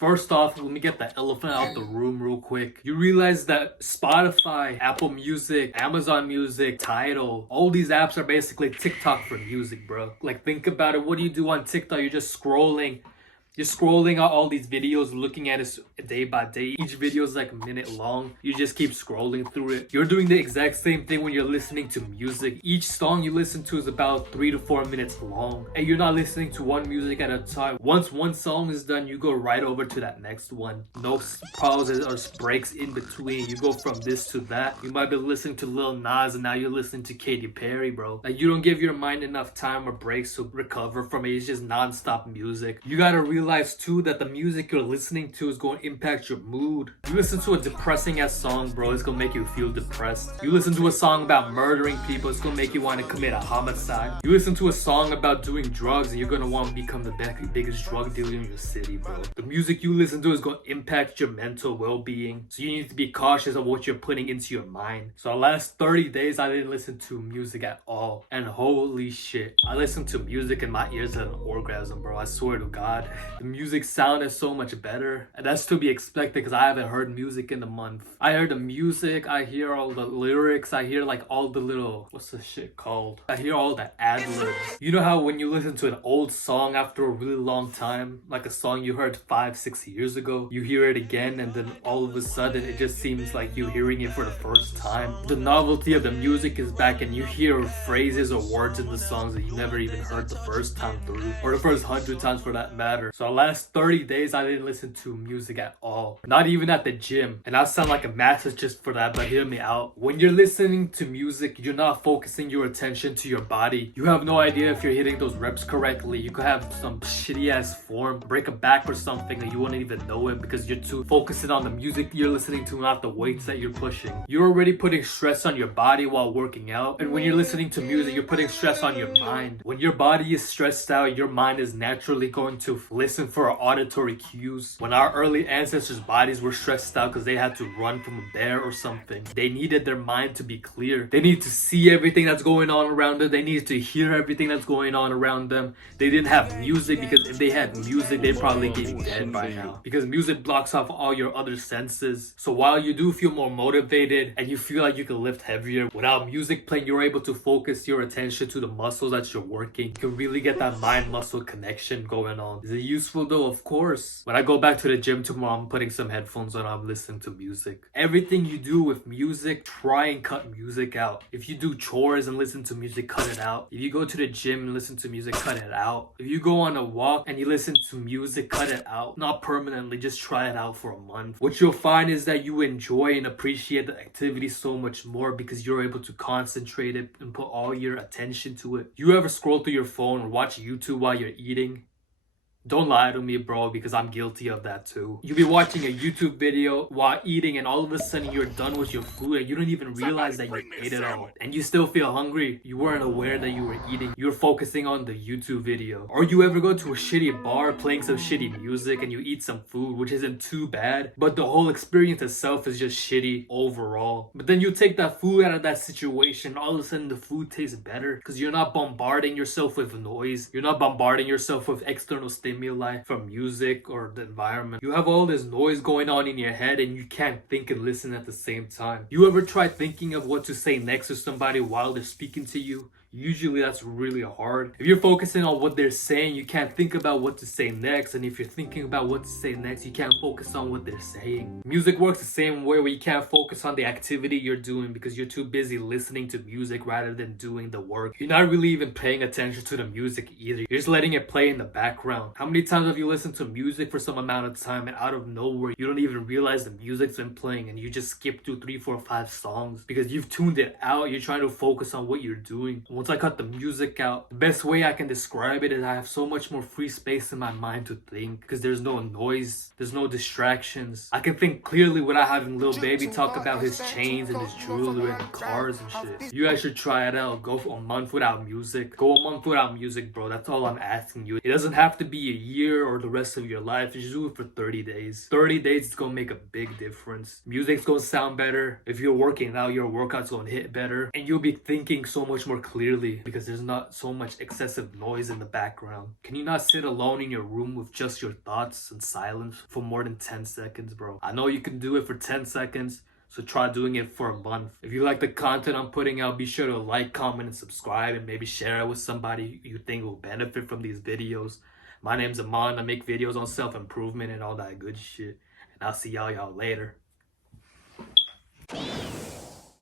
First off, let me get the elephant out the room real quick. You realize that Spotify, Apple Music, Amazon Music, Tidal, all these apps are basically TikTok for music, bro. Like, think about it. What do you do on TikTok? You're just scrolling. You're scrolling out all these videos, looking at it day by day. Each video is like a minute long. You just keep scrolling through it. You're doing the exact same thing when you're listening to music. Each song you listen to is about 3 to 4 minutes long. And you're not listening to one music at a time. Once one song is done, you go right over to that next one. No pauses or breaks in between. You go from this to that. You might be listening to Lil Nas and now you're listening to Katy Perry, bro. Like, you don't give your mind enough time or breaks to recover from it. It's just non-stop music. You gotta realize too that the music you're listening to is going to impact your mood. You listen to a depressing ass song, bro, it's gonna make you feel depressed. You listen to a song about murdering people, it's gonna make you want to commit a homicide. You listen to a song about doing drugs and you're gonna want to become the biggest drug dealer in your city, bro. The music you listen to is gonna impact your mental well-being, so you need to be cautious of what you're putting into your mind. So the last 30 days I didn't listen to music at all, and holy shit, I listened to music and my ears had an orgasm, bro. I swear to God. The music sounded so much better, and that's to be expected because I haven't heard music in a month. I heard the music, I hear all the lyrics, I hear like all the little, what's the shit called? I hear all the ad-libs. You know how when you listen to an old song after a really long time, like a song you heard 5-6 years ago, you hear it again and then all of a sudden it just seems like you hearing it for the first time. The novelty of the music is back and you hear phrases or words in the songs that you never even heard the first time through, or the first 100 times for that matter. So the last 30 days I didn't listen to music at all, not even at the gym. And I sound like a masochist for that, but hear me out. When you're listening to music, you're not focusing your attention to your body. You have no idea if you're hitting those reps correctly. You could have some shitty ass form, break a back or something, and you wouldn't even know it because you're too focusing on the music you're listening to, not the weights that you're pushing. You're already putting stress on your body while working out, and when you're listening to music, you're putting stress on your mind. When your body is stressed out, your mind is naturally going to listen for auditory cues. When our early ancestors' bodies were stressed out because they had to run from a bear or something, they needed their mind to be clear. They need to see everything that's going on around them. They needed to hear everything that's going on around them. They didn't have music because if they had music, they'd probably be dead by now. Because music blocks off all your other senses. So while you do feel more motivated and you feel like you can lift heavier, without music playing, you're able to focus your attention to the muscles that you're working. You can really get that mind-muscle connection going on. Is it useful though? Of course. When I go back to the gym tomorrow, I'm putting some headphones on, I'm listening to music. Everything you do with music, try and cut music out. If you do chores and listen to music, cut it out. If you go to the gym and listen to music, cut it out. If you go on a walk and you listen to music, cut it out. Not permanently, just try it out for a month. What you'll find is that you enjoy and appreciate the activity so much more because you're able to concentrate it and put all your attention to it. You ever scroll through your phone or watch YouTube while you're eating? Don't lie to me, bro, because I'm guilty of that too. You be watching a YouTube video while eating and all of a sudden you're done with your food and you don't even realize that you ate it all. And you still feel hungry. You weren't aware that you were eating. You're focusing on the YouTube video. Or you ever go to a shitty bar playing some shitty music and you eat some food, which isn't too bad, but the whole experience itself is just shitty overall. But then you take that food out of that situation, all of a sudden the food tastes better because you're not bombarding yourself with noise. You're not bombarding yourself with external stimuli from music or the environment. You have all this noise going on in your head and you can't think and listen at the same time. You ever try thinking of what to say next to somebody while they're speaking to you? Usually that's really hard. If you're focusing on what they're saying, you can't think about what to say next. And if you're thinking about what to say next, you can't focus on what they're saying. Music works the same way, where you can't focus on the activity you're doing because you're too busy listening to music rather than doing the work. You're not really even paying attention to the music either. You're just letting it play in the background. How many times have you listened to music for some amount of time and out of nowhere, you don't even realize the music's been playing and you just skip through 3, 4, 5 songs because you've tuned it out. You're trying to focus on what you're doing. Once I cut the music out, the best way I can describe it is I have so much more free space in my mind to think because there's no noise, there's no distractions. I can think clearly without having Lil Baby talk about his chains and his jewelry and cars and shit. You guys should try it out. Go for a month without music. Go a month without music, bro. That's all I'm asking you. It doesn't have to be a year or the rest of your life. Just do it for 30 days. 30 days is gonna make a big difference. Music's gonna sound better. If you're working out, your workout's gonna hit better and you'll be thinking so much more clearly clearly because there's not so much excessive noise in the background? Can you not sit alone in your room with just your thoughts and silence for more than 10 seconds, bro? I know you can do it for 10 seconds, so try doing it for a month. If you like the content I'm putting out, be sure to like, comment, and subscribe, and maybe share it with somebody you think will benefit from these videos. My name's Aman. I make videos on self-improvement and all that good shit. And I'll see y'all later.